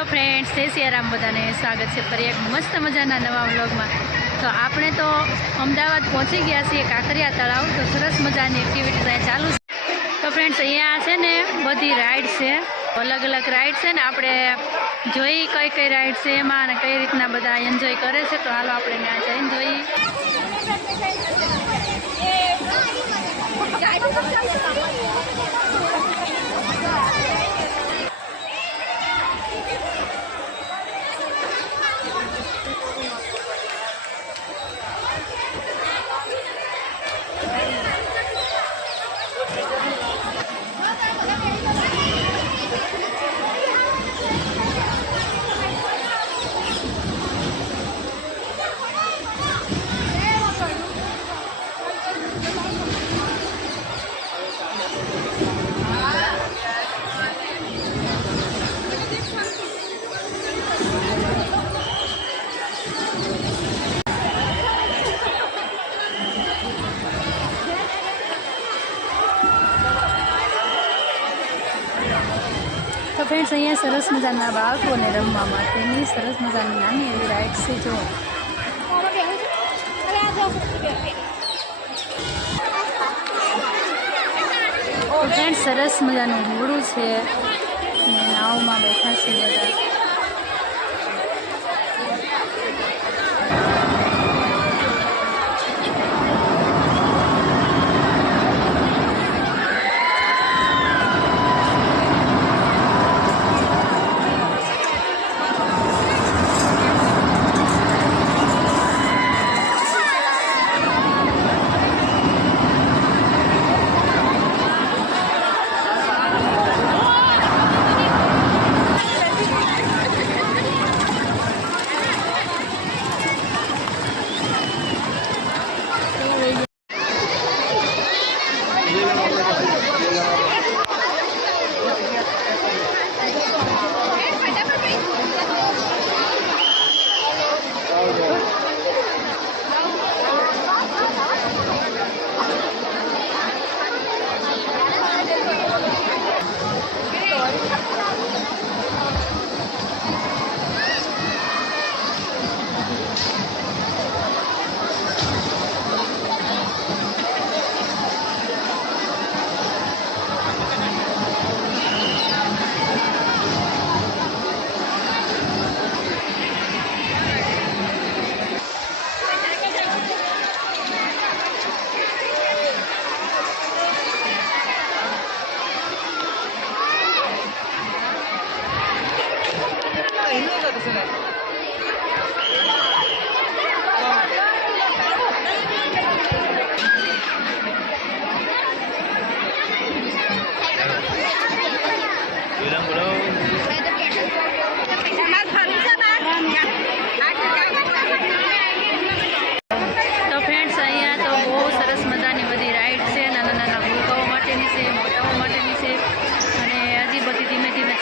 Hello friends, जय सियाराम बधाने स्वागत है फरी एक मस्त मजाना नवा व्लॉग में। तो आपने तो अमदावाद पहुंची गया छे काकरिया तलाव। तो सरस मजानी एक्टिविटी अहीं चालू है। तो फ्रेंड्स अहींया छे ने बधी राइड्स है, अलग अलग राइड्स है ने आपणे जोई कई कई राइड्स है एमां अने कई रीतना बधा एन्जॉय करे छे। तो हालो आपणे त्यां जईने जोईए। तो फ्रेंड्स अहीं सरस मजाना बाळकोने रमवा माटेनी सरस मजानी नानी एवी राइड्स छे। जो फ्रेंड्स सरस मजानुं घोड़ું છે ને નાવમાં બેઠા છે બધા।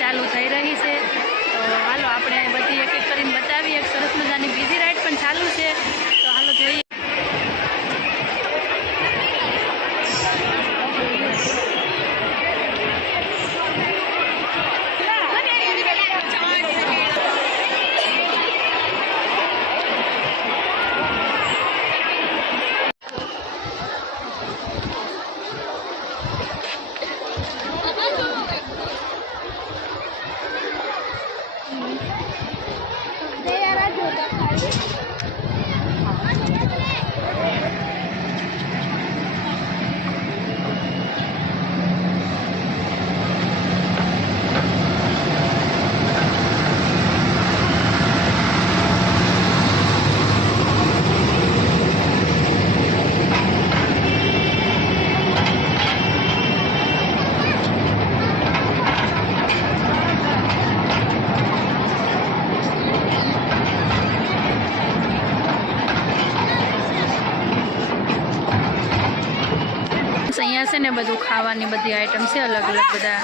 चालू थई रही है। तो हालो आपणे बधी एक एक करीने बतावीए। एक सरस मजानी बीजी राइड पण चालू है। तो हालो जोईए। अहींया छे ने बधुं खावानी बधी आइटम छे अलग अलग बधा।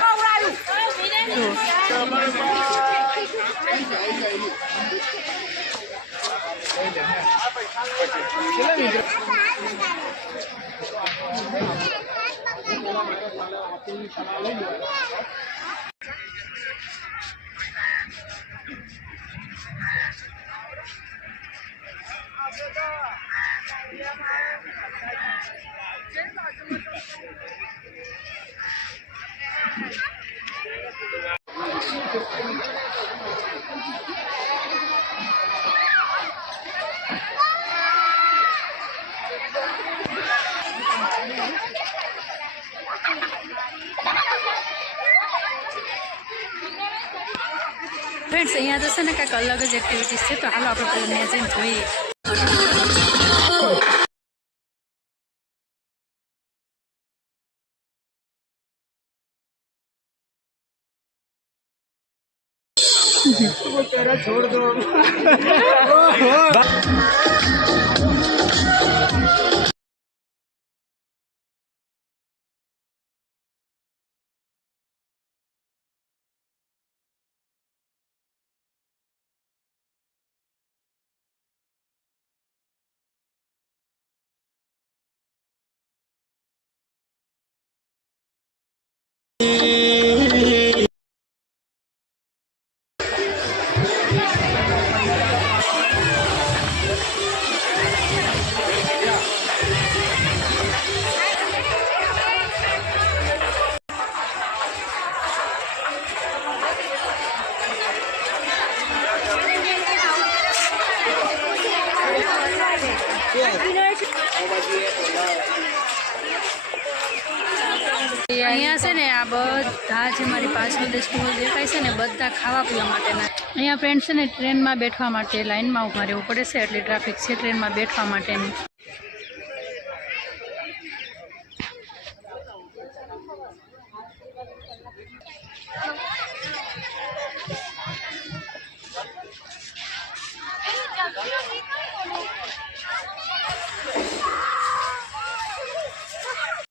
ફ્રેન્ડ્સ અહીંયા તો છે ને કાંઈક અલગ જ એક્ટિવિટીઝ છે, તો હાલો આપણે પહેલાં ત્યાં જઈને જોઈએ. छोड़ दो. અહીંયા છે ને આ બધા જે મારી પાછળ જે સ્ટોલ દેખાય છે ને બધા ખાવા પીવા માટેના. અહીંયા ફ્રેન્ડ છે ને ટ્રેનમાં બેઠવા માટે લાઇનમાં ઊભા રહેવું પડે છે, એટલી ટ્રાફિક છે ટ્રેનમાં બેઠવા માટેની.